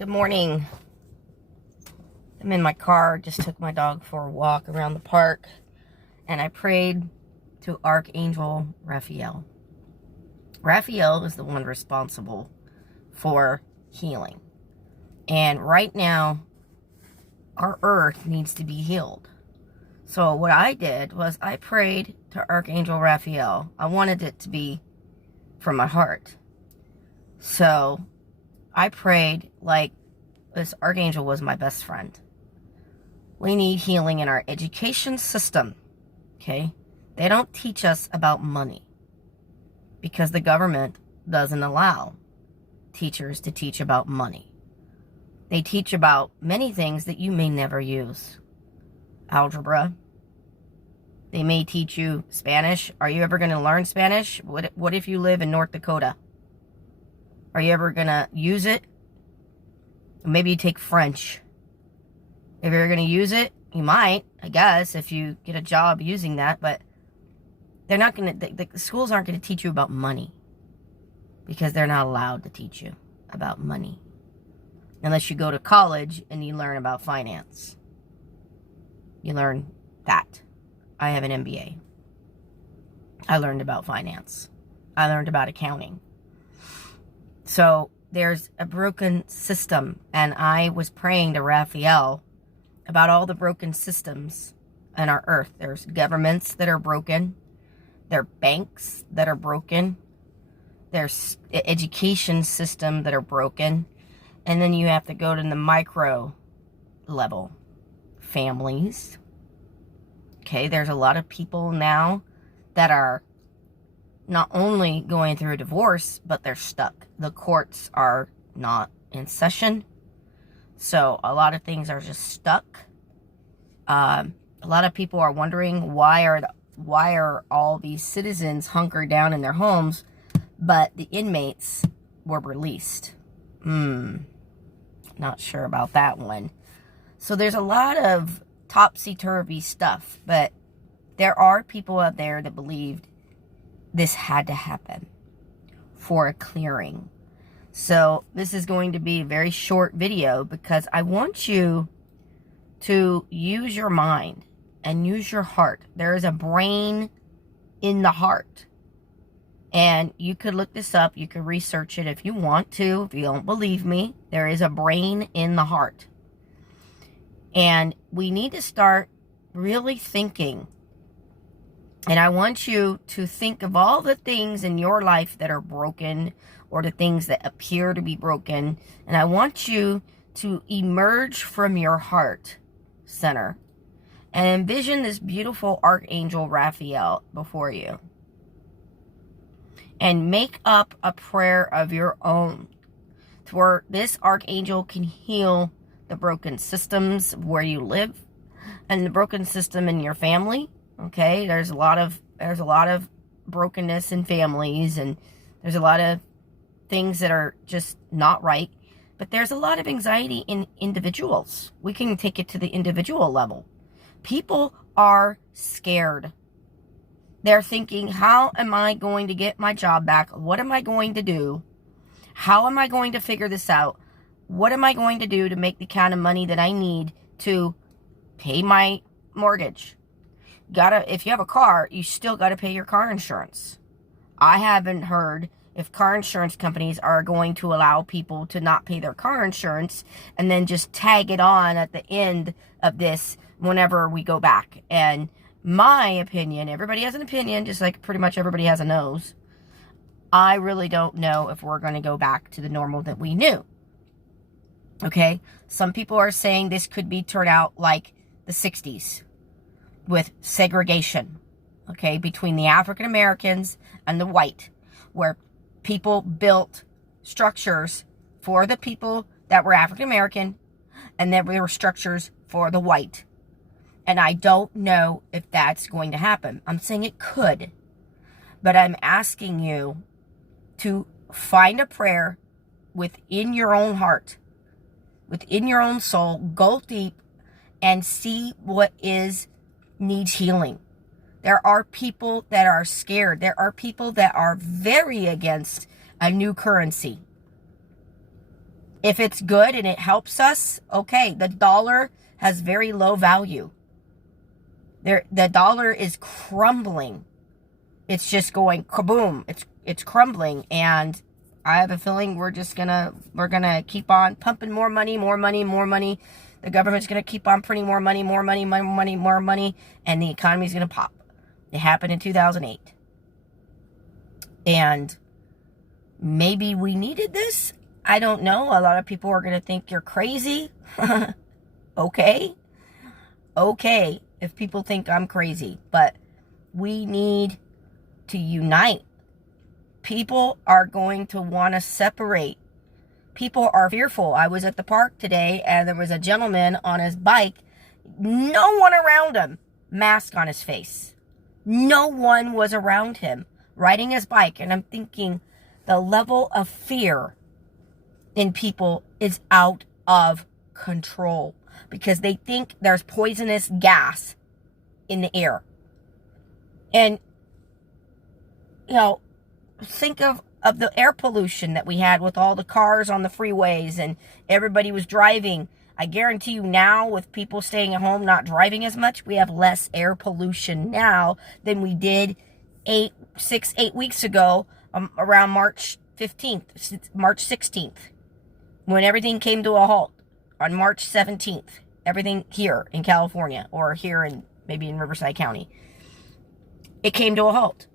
Good morning. I'm in my car, just took my dog for a walk around the park, and I prayed to Archangel Raphael. Raphael is the one responsible for healing. And right now, our earth needs to be healed. So what I did was I prayed to Archangel Raphael. I wanted it to be from my heart. So I prayed like this archangel was my best friend. We need healing in our education system, okay? They don't teach us about money because the government doesn't allow teachers to teach about money. They teach about many things that you may never use. Algebra. They may teach you Spanish. Are you ever going to learn Spanish? What if you live in North Dakota? Are you ever going to use it? Maybe you take French. If you're going to use it, you might, I guess, if you get a job using that. But they're not going to, the schools aren't going to teach you about money because they're not allowed to teach you about money unless you go to college and you learn about finance. You learn that. I have an MBA. I learned about finance. I learned about accounting. So there's a broken system, and I was praying to Raphael about all the broken systems on our earth. There's governments that are broken. There are banks that are broken. There's education system that are broken. And then you have to go to the micro level. Families. Okay, there's a lot of people now that are not only going through a divorce, but they're stuck. The courts are not in session. So a lot of things are just stuck. A lot of people are wondering why are all these citizens hunkered down in their homes, but the inmates were released. Not sure about that one. So there's a lot of topsy-turvy stuff, but there are people out there that believed this had to happen for a clearing. So this is going to be a very short video because I want you to use your mind and use your heart. There is a brain in the heart. And you could look this up. You could research it if you want to. If you don't believe me, there is a brain in the heart. And we need to start really thinking. And I want you to think of all the things in your life that are broken or the things that appear to be broken. And I want you to emerge from your heart center and envision this beautiful Archangel Raphael before you. And make up a prayer of your own to where this Archangel can heal the broken systems where you live and the broken system in your family. Okay, there's a lot of brokenness in families, and there's a lot of things that are just not right. But there's a lot of anxiety in individuals. We can take it to the individual level. People are scared. They're thinking, how am I going to get my job back? What am I going to do? How am I going to figure this out? What am I going to do to make the kind of money that I need to pay my mortgage? If you have a car, you still got to pay your car insurance. I haven't heard if car insurance companies are going to allow people to not pay their car insurance and then just tag it on at the end of this whenever we go back. And my opinion, everybody has an opinion, just like pretty much everybody has a nose. I really don't know if we're going to go back to the normal that we knew. Okay? Some people are saying this could be turned out like the 60s. With segregation, okay, between the African Americans and the white, where people built structures for the people that were African American, and then there were structures for the white. And I don't know if that's going to happen. I'm saying it could, but I'm asking you to find a prayer within your own heart, within your own soul, go deep and see what needs healing. There are people that are scared. There are people that are very against a new currency. If it's good and it helps us, okay. The dollar has very low value. The dollar is crumbling. It's just going kaboom. It's crumbling, and I have a feeling we're gonna keep on pumping more money. The government's gonna keep on printing more money, and the economy's gonna pop. It happened in 2008, and maybe we needed this. I don't know. A lot of people are gonna think you're crazy. Okay, if people think I'm crazy, but we need to unite. People are going to want to separate. People are fearful. I was at the park today, and there was a gentleman on his bike. No one around him. Mask on his face. No one was around him riding his bike. And I'm thinking the level of fear in people is out of control because they think there's poisonous gas in the air. And, you know, think of the air pollution that we had with all the cars on the freeways and everybody was driving. I guarantee you now, with people staying at home, not driving as much, we have less air pollution now than we did 8 weeks ago, around March 16th, when everything came to a halt. On March 17th, everything here in California, or here in maybe in Riverside County, it came to a halt.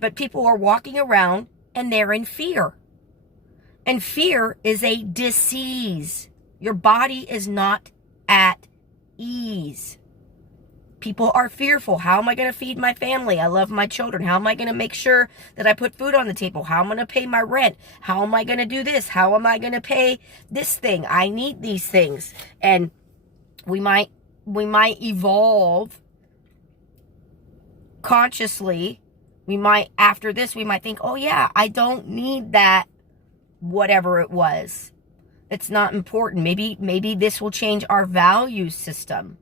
But people are walking around and they're in fear. And fear is a disease. Your body is not at ease. People are fearful. How am I going to feed my family? I love my children. How am I going to make sure that I put food on the table? How am I going to pay my rent? How am I going to do this? How am I going to pay this thing? I need these things. And we might evolve consciously. After this, we might think, oh yeah, I don't need that, whatever it was. It's not important. Maybe this will change our value system.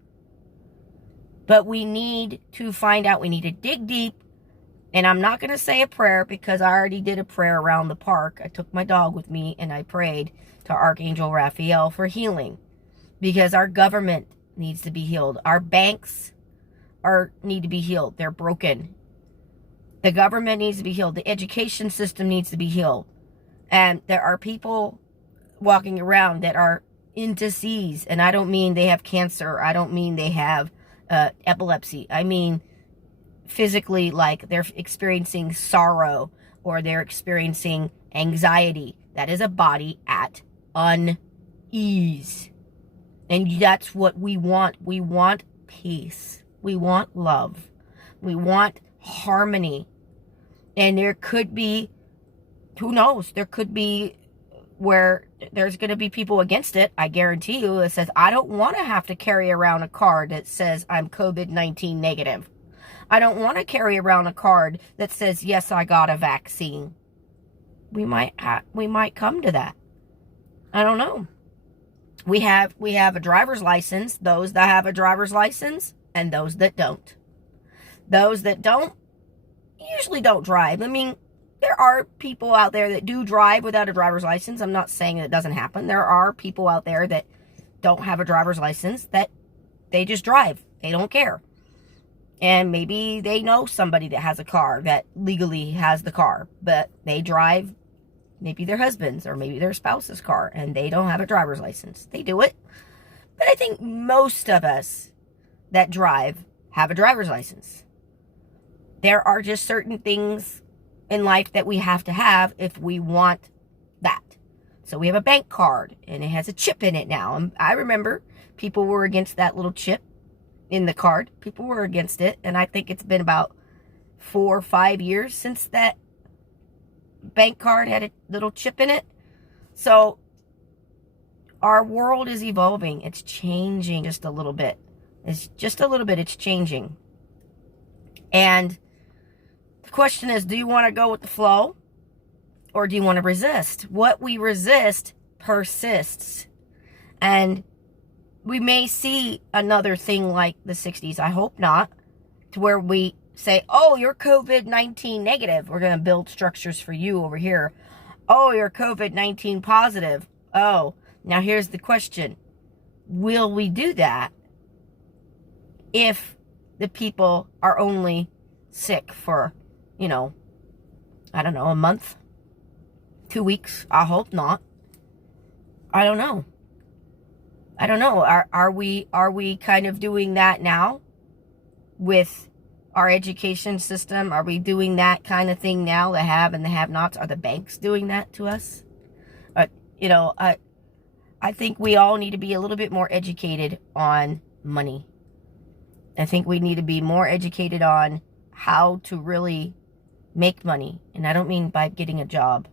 But we need to find out. We need to dig deep. And I'm not going to say a prayer because I already did a prayer around the park. I took my dog with me and I prayed to Archangel Raphael for healing. Because our government needs to be healed. Our banks need to be healed. They're broken. The government needs to be healed. The education system needs to be healed. And there are people walking around that are in disease. And I don't mean they have cancer. I don't mean they have epilepsy. I mean physically, like they're experiencing sorrow or they're experiencing anxiety. That is a body at unease. And that's what we want. We want peace. We want love. We want harmony. And there could be, who knows, there could be where there's going to be people against it, I guarantee you, that says, I don't want to have to carry around a card that says I'm COVID-19 negative. I don't want to carry around a card that says, yes, I got a vaccine. We might come to that. I don't know. We have a driver's license, those that have a driver's license and those that don't. Those that don't usually don't drive. I mean, there are people out there that do drive without a driver's license. I'm not saying that it doesn't happen. There are people out there that don't have a driver's license, that they just drive. They don't care. And maybe they know somebody that has a car, that legally has the car, but they drive maybe their husband's or maybe their spouse's car, and they don't have a driver's license. They do it. But I think most of us that drive have a driver's license. There are just certain things in life that we have to have if we want that. So we have a bank card and it has a chip in it now. And I remember people were against that little chip in the card. People were against it. And I think it's been about 4 or 5 years since that bank card had a little chip in it. So our world is evolving. It's changing just a little bit. It's just a little bit. It's changing. And the question is, do you want to go with the flow or do you want to resist? What we resist persists. And we may see another thing like the 60s. I hope not. To where we say, oh, you're COVID-19 negative. We're going to build structures for you over here. Oh, you're COVID-19 positive. Oh, now here's the question. Will we do that if the people are only sick for, I don't know, a month, 2 weeks? I hope not. I don't know. Are we kind of doing that now with our education system? Are we doing that kind of thing now? The have and the have-nots. Are the banks doing that to us? I think we all need to be a little bit more educated on money. I think we need to be more educated on how to really make money. And I don't mean by getting a job.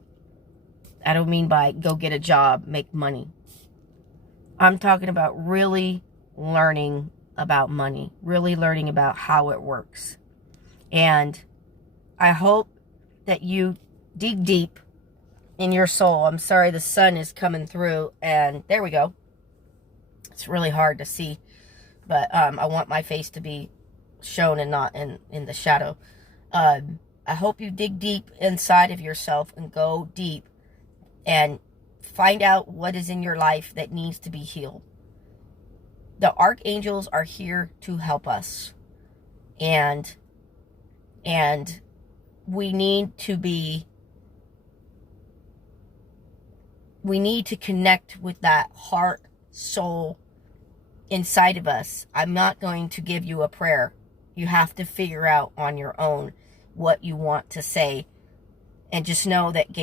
I don't mean by go get a job, make money. I'm talking about really learning about money, really learning about how it works. And I hope that you dig deep in your soul. I'm sorry, the sun is coming through, and there we go. It's really hard to see, but I want my face to be shown and not in the shadow. I hope you dig deep inside of yourself and go deep and find out what is in your life that needs to be healed. The archangels are here to help us. And we need to connect with that heart, soul inside of us. I'm not going to give you a prayer. You have to figure out on your own what you want to say. And just know that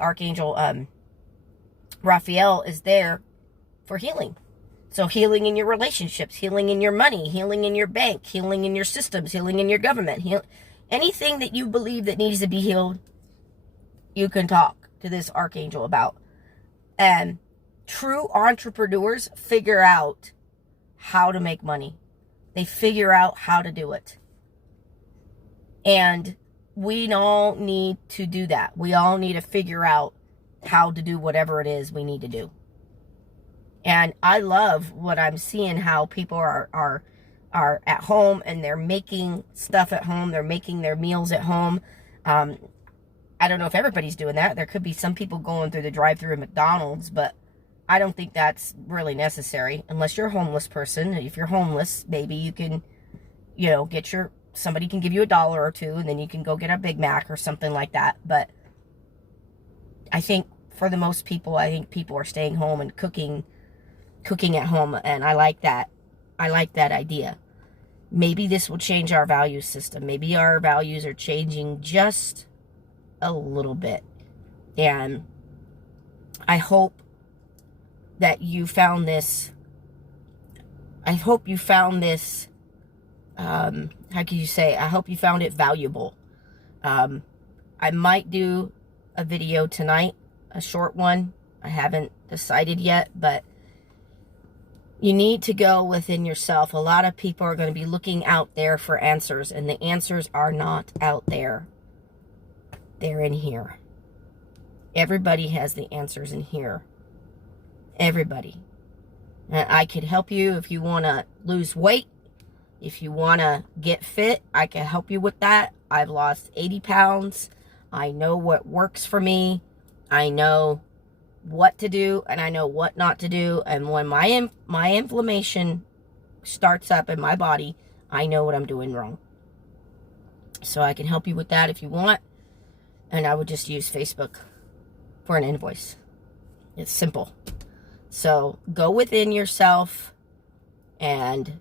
Archangel Raphael is there for healing. So healing in your relationships, healing in your money, healing in your bank, healing in your systems, healing in your government. Anything that you believe that needs to be healed, you can talk to this archangel about. And true entrepreneurs figure out how to make money. They figure out how to do it. And we all need to do that. We all need to figure out how to do whatever it is we need to do. And I love what I'm seeing, how people are at home and they're making stuff at home. They're making their meals at home. I don't know if everybody's doing that. There could be some people going through the drive-thru at McDonald's, but I don't think that's really necessary unless you're a homeless person. If you're homeless, maybe you can, somebody can give you $1 or $2 and then you can go get a Big Mac or something like that. But I think for the most people, people are staying home and cooking at home, and I like that. I like that idea. Maybe this will change our value system. Maybe our values are changing just a little bit. And I hope that you found this. I hope you found this. How can you say? I hope you found it valuable. I might do a video tonight, a short one. I haven't decided yet, but you need to go within yourself. A lot of people are going to be looking out there for answers, and the answers are not out there. They're in here. Everybody has the answers in here. Everybody. And I could help you if you want to lose weight. If you want to get fit, I can help you with that. I've lost 80 pounds. I know what works for me. I know what to do and I know what not to do. And when my inflammation starts up in my body, I know what I'm doing wrong. So I can help you with that if you want. And I would just use Facebook for an invoice. It's simple. So go within yourself and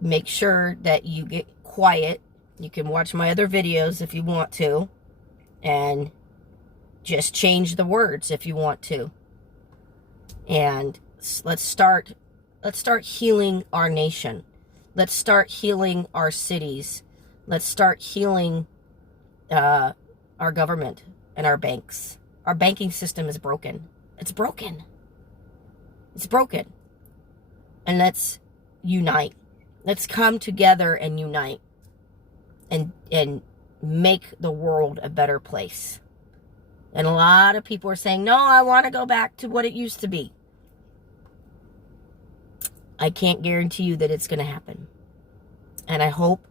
make sure that you get quiet. You can watch my other videos if you want to. And just change the words if you want to. And let's start healing our nation. Let's start healing our cities. Let's start healing our government and our banks. Our banking system is broken. It's broken. It's broken. And let's unite. Let's come together and unite and make the world a better place. And a lot of people are saying, no, I want to go back to what it used to be. I can't guarantee you that it's going to happen. And I hope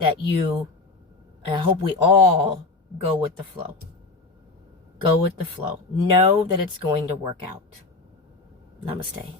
we all go with the flow. Go with the flow. Know that it's going to work out. Namaste.